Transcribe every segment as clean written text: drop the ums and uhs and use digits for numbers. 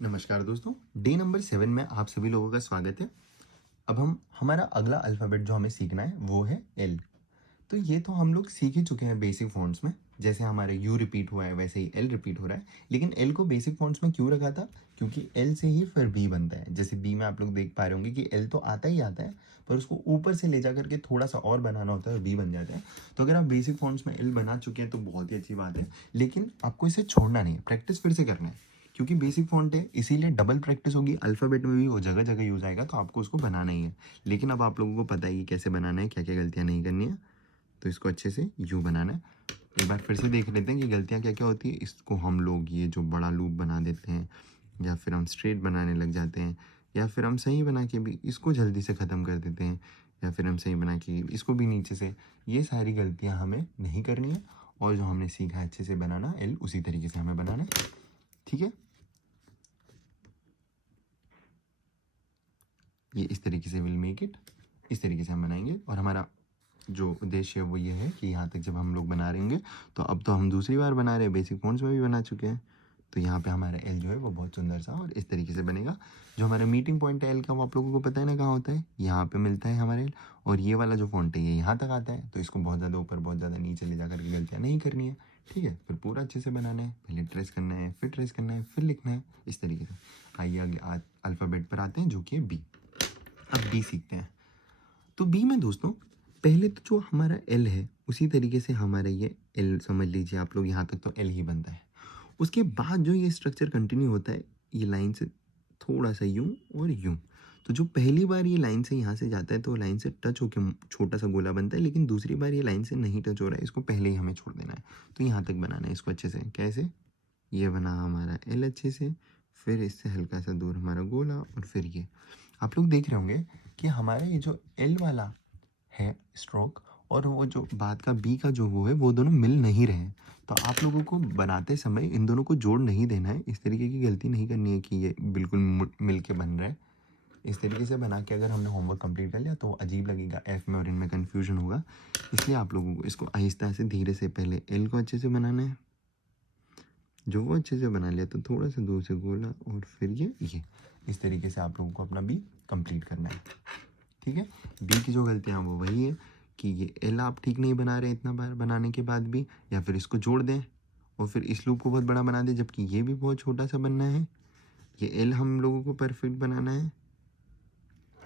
नमस्कार दोस्तों, day number 7 में आप सभी लोगों का स्वागत है। अब हम हमारा अगला अल्फ़ाबेट जो हमें सीखना है वो है एल। तो ये तो हम लोग सीख ही चुके हैं बेसिक फ़ॉन्ट्स में। जैसे हमारे यू रिपीट हुआ है वैसे ही एल रिपीट हो रहा है। लेकिन एल को बेसिक फ़ॉन्ट्स में क्यों रखा था? क्योंकि एल से ही फिर बी बनता है। जैसे बी में आप लोग देख पा रहे होंगे कि एल तो आता ही आता है, पर उसको ऊपर से ले जाकर के थोड़ा-सा और बनाना होता है और बी बन जाता है। तो अगर आप बेसिक फ़ॉन्ट्स में एल बना चुके हैं तो बहुत ही अच्छी बात है। लेकिन आपको इसे छोड़ना नहीं है, प्रैक्टिस फिर से करना है। क्योंकि बेसिक फ़ॉन्ट है इसीलिए डबल प्रैक्टिस होगी, अल्फ़ाबेट में भी वो जगह-जगह यूज़ आएगा, तो आपको उसको बनाना ही है। लेकिन अब आप लोगों को पता है कि कैसे बनाना है, क्या-क्या गलतियाँ नहीं करनी है। तो इसको अच्छे से यूँ बनाना है। एक बार फिर से देख लेते हैं कि गलतियाँ क्या-क्या होती है। इसको हम लोग ये जो बड़ा लूप बना देते हैं, या फिर हम स्ट्रेट बनाने लग जाते हैं, या फिर हम सही बना के भी इसको जल्दी से ख़त्म कर देते हैं, या फिर हम सही बना के इसको भी नीचे से। ये सारी गलतियाँ हमें नहीं करनी है, और जो हमने सीखा है अच्छे से बनाना एल, उसी तरीके से हमें बनाना है। ठीक है? ये इस तरीके से विल मेक इट, इस तरीके से हम बनाएंगे। और हमारा जो उद्देश्य है वो ये है कि यहाँ तक जब हम लोग बना रहे होंगे, तो अब तो हम दूसरी बार बना रहे हैं, बेसिक फ़ॉन्ट्स में भी बना चुके हैं। तो यहाँ पे हमारा एल जो है वो बहुत सुंदर सा और इस तरीके से बनेगा। जो हमारा मीटिंग पॉइंट है एल का, वो आप लोगों को पता है ना कहाँ होता है, यहाँ पे मिलता है हमारा एल। और ये वाला जो फ़ॉन्ट है ये यहाँ तक आता है, तो इसको बहुत ज़्यादा ऊपर बहुत ज़्यादा नीचे ले जाकर के गलतियाँ नहीं करनी है। ठीक है, फिर पूरा अच्छे से बनाना है, पहले ट्रेस करना है, फिर ट्रेस करना है, फिर लिखना है, इस तरीके से। आइए आगे अल्फ़ाबेट पर आते हैं जो कि है बी। अब बी सीखते हैं। तो बी में दोस्तों, पहले तो जो हमारा एल है उसी तरीके से हमारा ये एल समझ लीजिए आप लोग, यहाँ तक तो एल ही बनता है। उसके बाद जो ये स्ट्रक्चर कंटिन्यू होता है, ये लाइन से थोड़ा सा यूं और यूं। तो जो पहली बार ये लाइन से यहाँ से जाता है तो लाइन से टच होकर छोटा सा गोला बनता है, लेकिन दूसरी बार ये लाइन से नहीं टच हो रहा है, इसको पहले ही हमें छोड़ देना है। तो यहाँ तक बनाना है इसको अच्छे से। कैसे? ये बना हमारा एल अच्छे से, फिर इससे हल्का सा दूर हमारा गोला, और फिर ये आप लोग देख रहे होंगे कि हमारा ये जो एल वाला है स्ट्रोक, और वो जो बाद का बी का जो वो है, वो दोनों मिल नहीं रहे हैं। तो आप लोगों को बनाते समय इन दोनों को जोड़ नहीं देना है। इस तरीके की गलती नहीं करनी है कि ये बिल्कुल मिल के बन रहा है। इस तरीके से बना के अगर हमने होमवर्क कंप्लीट कर लिया तो अजीब लगेगा, एफ में और इनमें कन्फ्यूजन होगा। इसलिए आप लोगों को इसको आहिस्ता से धीरे से पहले एल को अच्छे से बनाना है। जो वो अच्छे से बना लिया तो थोड़ा सा दूर से गोला, और फिर ये इस तरीके से आप लोगों को अपना बी कंप्लीट करना है। ठीक है, बी की जो गलतियाँ वो वही है कि ये एल आप ठीक नहीं बना रहे इतना बार बनाने के बाद भी, या फिर इसको जोड़ दें और फिर इस लूप को बहुत बड़ा बना दें, जबकि ये भी बहुत छोटा सा बनना है। ये एल हम लोगों को परफेक्ट बनाना है।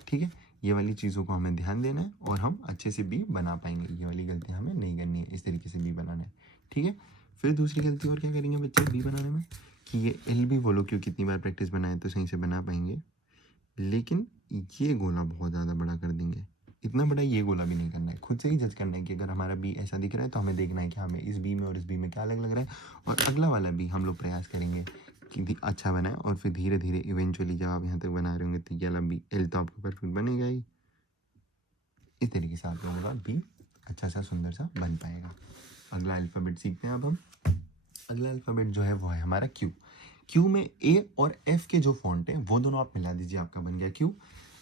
ठीक है, ये वाली चीज़ों को हमें ध्यान देना है और हम अच्छे से बी बना पाएंगे। ये वाली गलतियाँ हमें नहीं करनी है, इस तरीके से बी बनाना है। ठीक है, फिर दूसरी गलती और क्या करेंगे बच्चे बी बनाने में, कि ये एल भी बोलो क्यों कितनी बार प्रैक्टिस बनाए तो सही से बना पाएंगे, लेकिन ये गोला बहुत ज़्यादा बड़ा कर देंगे। इतना बड़ा ये गोला भी नहीं करना है, खुद से ही जज करना है कि अगर हमारा बी ऐसा दिख रहा है तो हमें देखना है कि हमें इस बी में और इस बी में क्या अलग लग रहा है, और अगला वाला भी हम लोग प्रयास करेंगे कि भी अच्छा बनाए। और फिर धीरे धीरे इवेंचुअली जब आप यहाँ तक बना रहे होंगे तो ये वाला बी एल तो आपका परफेक्ट बनेगा ही। इस तरीके से आप लोगों का बी अच्छा सा सुंदर सा बन पाएगा। अगला अल्फ़ाबेट सीखते हैं अब हम। अगला अल्फ़ाबेट जो है वो है हमारा क्यू। क्यू में ए और एफ के जो फॉन्ट है वो दोनों आप मिला दीजिए, आपका बन गया क्यू।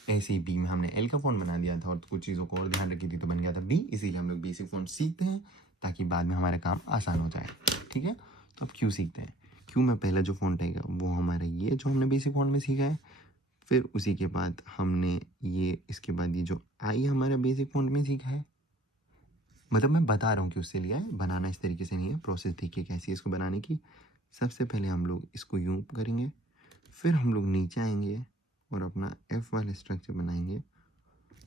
ऐसे ही बी में हमने एल का फॉन्ट बना दिया था और कुछ चीज़ों को और ध्यान रखी थी तो बन गया था बी। इसीलिए हम लोग बी से फॉन्ट सीखते हैं ताकि बाद में हमारा काम आसान हो जाए। ठीक है, तो अब क्यू सीखते हैं। क्यू में पहला जो फॉन्ट आएगा वो हमारा ये जो हमने बेसिक फॉन्ट में सीखा है। फिर उसी के बाद हमने ये, इसके बाद ये जो आई हमारा बेसिक फॉन्ट में सीखा है। मतलब मैं बता रहा हूँ कि उससे लिया है, बनाना इस तरीके से नहीं है। प्रोसेस देखिए कैसी है इसको बनाने की। सबसे पहले हम लोग इसको यूं करेंगे, फिर हम लोग नीचे आएंगे और अपना एफ वाला स्ट्रक्चर बनाएंगे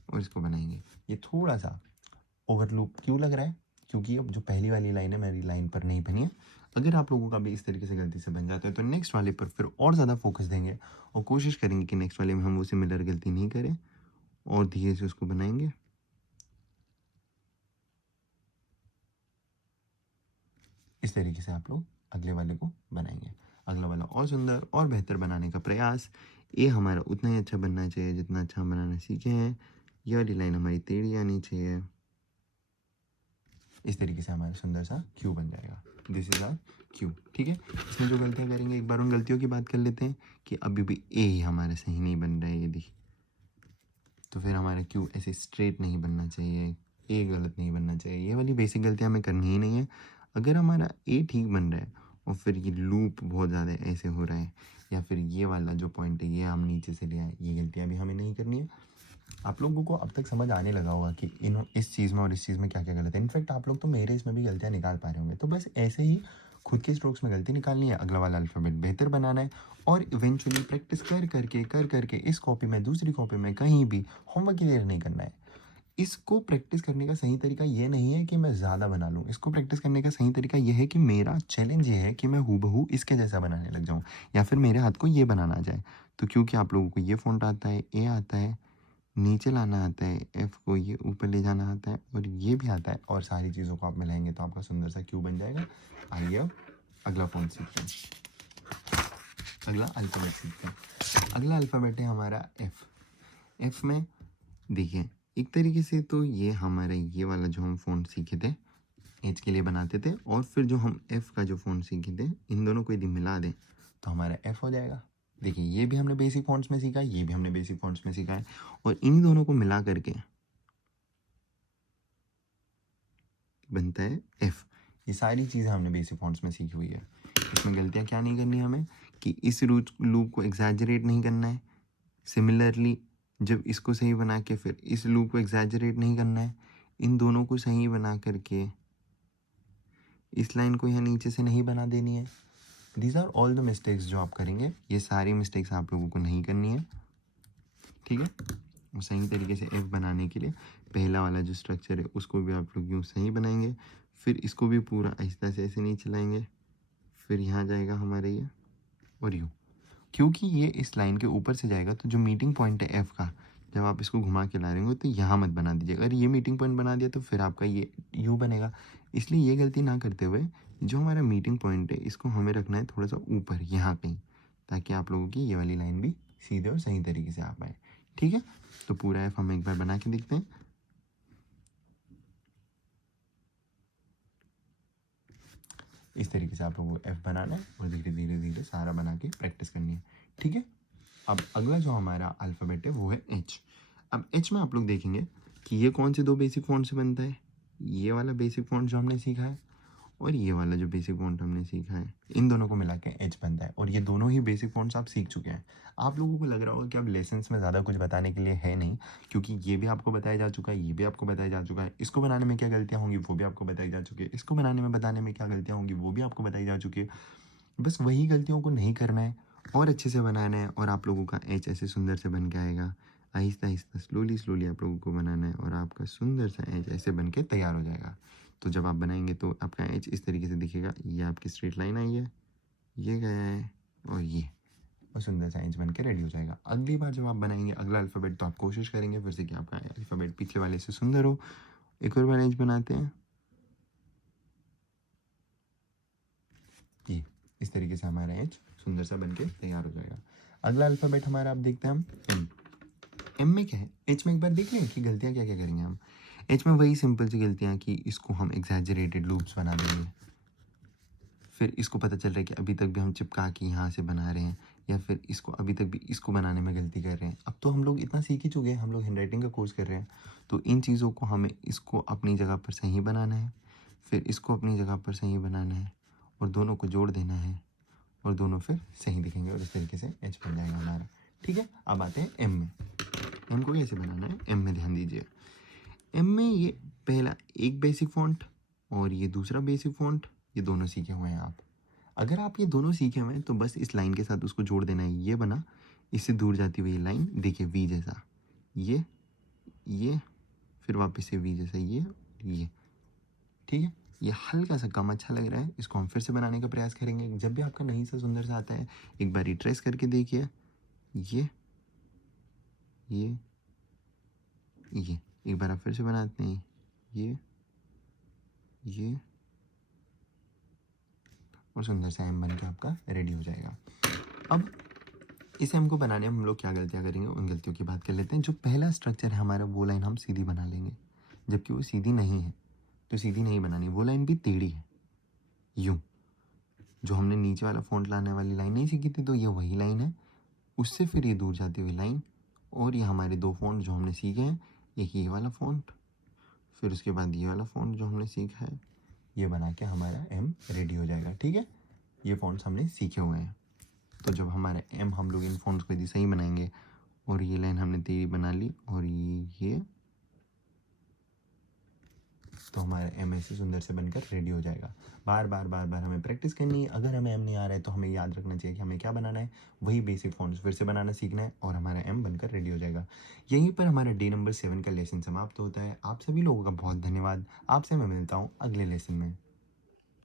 और इसको बनाएंगे। ये थोड़ा सा ओवरलूप क्यों लग रहा है, क्योंकि अब जो पहली वाली लाइन है मेरी लाइन पर नहीं बनी है। अगर आप लोगों का भी इस तरीके से गलती से बन जाता है तो नेक्स्ट वाले पर फिर और ज़्यादा फोकस देंगे और कोशिश करेंगे कि नेक्स्ट वाले में हम वो सिमिलर गलती नहीं करें, और धीरे से उसको बनाएंगे। इस तरीके से आप लोग अगले वाले को बनाएंगे। अगला वाला और सुंदर और बेहतर बनाने का प्रयास। ये हमारा उतना ही अच्छा बनना चाहिए जितना अच्छा हम बनाना सीखे हैं। ये वाली लाइन हमारी टेढ़ी आनी चाहिए। इस तरीके से हमारा सुंदर सा क्यू बन जाएगा। This is our queue. ठीक है, इसमें जो गलतियाँ करेंगे एक बार उन गलतियों की बात कर लेते हैं कि अभी भी ए ही हमारा सही नहीं बन रहा है। ये देखिए, तो फिर हमारा क्यू ऐसे स्ट्रेट नहीं बनना चाहिए, ए गलत नहीं बनना चाहिए। ये वाली बेसिक गलतियाँ हमें करनी ही नहीं है। अगर हमारा ए ठीक बन रहा है और फिर ये लूप बहुत ज़्यादा ऐसे हो रहा है, या फिर ये वाला जो पॉइंट है ये हम नीचे से ले आए, ये गलतियाँ भी हमें नहीं करनी है। आप लोगों को अब तक समझ आने लगा होगा कि इस चीज़ में और इस चीज़ में क्या क्या गलत है। इनफैक्ट आप लोग तो मेरे इसमें भी गलतियाँ निकाल पा रहे होंगे। तो बस ऐसे ही खुद के स्ट्रोक्स में गलती निकालनी है, अगला वाला अल्फ़ाबेट बेहतर बनाना है और इवेंचुअली प्रैक्टिस कर करके इस कॉपी में, दूसरी कॉपी में, कहीं भी होमवर्क क्लियर नहीं करना है। इसको प्रैक्टिस करने का सही तरीका ये नहीं है कि मैं ज़्यादा बना लूँ। इसको प्रैक्टिस करने का सही तरीका ये है कि मेरा चैलेंज ये है कि मैं हूबहू इसके जैसा बनाने लग जाऊँ या फिर मेरे हाथ को ये बनाना आ जाए। तो क्योंकि आप लोगों को ये फ़ॉन्ट आता है, ए आता है, नीचे लाना आता है, एफ़ को ये ऊपर ले जाना आता है और ये भी आता है और सारी चीज़ों को आप मिलाएँगे तो आपका सुंदर सा क्यू बन जाएगा। आइए अब अगला फ़ॉन्ट सीखते हैं। अगला अल्फ़ाबेट सीखते हैं। अगला अल्फ़ाबेट है हमारा एफ़। एफ़ में देखिए एक तरीके से तो ये हमारा ये वाला जो हम फ़ॉन्ट सीखे थे एच के लिए बनाते थे और फिर जो हम एफ़ का जो फ़ॉन्ट सीखे थे इन दोनों को यदि मिला दें तो हमारा एफ़ हो जाएगा। देखिए ये भी हमने बेसिक फ़ॉन्ट्स में सीखा है, ये भी हमने बेसिक फ़ॉन्ट्स में सीखा है और इन्हीं दोनों को मिला करके बनता है एफ़। ये सारी चीज़ें हमने बेसिक फ़ॉन्ट्स में सीखी हुई है। इसमें गलतियाँ क्या नहीं करनी हमें कि इस लूप को एग्जैजरेट नहीं करना है। सिमिलरली जब इसको सही बना के फिर इस लूप को एग्जैजरेट नहीं करना है। इन दोनों को सही बना करके इस लाइन को यहाँ नीचे से नहीं बना देनी है। These are all the mistakes जो आप करेंगे। ये सारी मिस्टेक्स आप लोगों को नहीं करनी है, ठीक है। और सही तरीके से एफ बनाने के लिए पहला वाला जो स्ट्रक्चर है उसको भी आप लोग यूँ सही बनाएंगे, फिर इसको भी पूरा आहिस्ता से ऐसे नहीं चलाएंगे, फिर यहाँ जाएगा हमारे ये और यूँ। क्योंकि ये इस लाइन के ऊपर से जाएगा तो जो मीटिंग पॉइंट है एफ़ का, जब आप इसको घुमा के ला रहे होंगे तो यहाँ मत बना दीजिएगा। अगर ये मीटिंग पॉइंट बना दिया तो फिर आपका ये यू बनेगा। इसलिए ये गलती ना करते हुए जो हमारा मीटिंग पॉइंट है इसको हमें रखना है थोड़ा सा ऊपर यहाँ कहीं, ताकि आप लोगों की ये वाली लाइन भी सीधे और सही तरीके से आ पाए, ठीक है। तो पूरा एफ हम एक बार बना के देखते हैं। इस तरीके से आप लोगों को एफ बनाना है और धीरे धीरे धीरे सारा बना के प्रैक्टिस करनी है, ठीक है। अब अगला जो हमारा अल्फ़ाबेट है वो है एच। अब एच में आप लोग देखेंगे कि ये कौन से दो बेसिक फ़ॉन्ट से बनता है। ये वाला बेसिक फ़ॉन्ट जो हमने सीखा है और ये वाला जो बेसिक फ़ॉन्ट हमने सीखा है, इन दोनों को मिला के एच बनता है और ये दोनों ही बेसिक फ़ॉन्ट्स आप सीख चुके हैं। आप लोगों को लग रहा होगा कि अब लेसन्स में ज़्यादा कुछ बताने के लिए है नहीं, क्योंकि ये भी आपको बताया जा चुका है, ये भी आपको बताया जा चुका है। इसको बनाने में क्या गलतियाँ होंगी वो भी आपको बताई जा चुकी है, इसको बताने में क्या गलतियाँ होंगी वो भी आपको बताई जा चुकी है। बस वही गलतियों को नहीं करना है और अच्छे से बनाना है और आप लोगों का एच ऐसे सुंदर से बन के आएगा। आहिस्ता आहिस्ता स्लोली स्लोली आप लोगों को बनाना है और आपका सुंदर सा एच ऐसे बन के तैयार हो जाएगा। तो जब आप बनाएंगे तो आपका एच इस तरीके से दिखेगा। ये आपकी स्ट्रेट लाइन आई है, ये गया है और ये, और सुंदर सा एच बन के रेडी हो जाएगा। अगली बार जब आप बनाएंगे अगला अल्फ़ाबेट तो आप कोशिश करेंगे फिर से कि आपका अल्फ़ाबेट पिछले वाले से सुंदर हो। एक और बार एच बनाते हैं, ये इस तरीके से हमारा एच सुंदर सा बन के तैयार हो जाएगा। अगला अल्फ़ाबेट हमारा आप देखते हैं हम एम। एम में क्या है, एच में एक बार देख लें कि गलतियाँ क्या क्या करेंगे हम। एच में वही सिंपल सी गलतियाँ कि इसको हम एग्जैजरेटेड लूप्स बना देंगे, फिर इसको पता चल रहा है कि अभी तक भी हम चिपका के यहाँ से बना रहे हैं, या फिर इसको अभी तक भी इसको बनाने में गलती कर रहे हैं। अब तो हम लोग इतना सीख ही चुके हैं, हम लोग हैंड राइटिंग का कोर्स कर रहे हैं, तो इन चीज़ों को हमें इसको अपनी जगह पर सही बनाना है, फिर इसको अपनी जगह पर सही बनाना है और दोनों को जोड़ देना है और दोनों फिर सही दिखेंगे और इस तरीके से एच बन जाएगा हमारा, ठीक है। अब आते हैं एम में। एम को कैसे बनाना है, एम में ध्यान दीजिए। एम में ये पहला एक बेसिक फ़ॉन्ट और ये दूसरा बेसिक फ़ॉन्ट, ये दोनों सीखे हुए हैं आप। अगर आप ये दोनों सीखे हुए हैं तो बस इस लाइन के साथ उसको जोड़ देना है। ये बना, इससे दूर जाती हुई लाइन देखिए वी जैसा, ये फिर वापस से वी जैसा, ये, ठीक है। ये हल्का सा कम अच्छा लग रहा है, इसको हम फिर से बनाने का प्रयास करेंगे। जब भी आपका नहीं सा सुंदर सा आता है एक बार रिट्रेस करके देखिए, ये एक बार आप फिर से बनाते हैं, ये और सुंदर सा एम बन के आपका रेडी हो जाएगा। अब इस एम को बनाने में हम लोग क्या गलतियाँ करेंगे उन गलतियों की बात कर लेते हैं। जो पहला स्ट्रक्चर है हमारा वो लाइन हम सीधी बना लेंगे, जबकि वो सीधी नहीं है, तो सीधी नहीं बनानी, वो लाइन भी टेढ़ी है। यूँ जो हमने नीचे वाला फ़ॉन्ट लाने वाली लाइन नहीं सीखी थी, तो ये वही लाइन है, उससे फिर ये दूर जाती हुई लाइन और ये हमारे दो फ़ॉन्ट जो हमने सीखे हैं, एक ये वाला फ़ॉन्ट, फिर उसके बाद ये वाला फ़ॉन्ट जो हमने सीखा है, ये बना के हमारा एम रेडी हो जाएगा, ठीक है। ये फ़ॉन्ट्स हमने सीखे हुए हैं। तो जब हमारा एम हम लोग इन फ़ॉन्ट्स को यदि सही बनाएंगे और ये लाइन हमने तेरी बना ली और ये तो हमारा एम ऐसे सुंदर से बनकर रेडी हो जाएगा। बार बार बार बार हमें प्रैक्टिस करनी है। अगर हमें एम नहीं आ रहा है तो हमें याद रखना चाहिए कि हमें क्या बनाना है, वही बेसिक फ़ॉन्ट्स फिर से बनाना सीखना है और हमारा एम बनकर रेडी हो जाएगा। यहीं पर हमारा डे नंबर 7 का लेसन समाप्त होता है। आप सभी लोगों का बहुत धन्यवाद। आपसे मैं मिलता हूँ अगले लेसन में।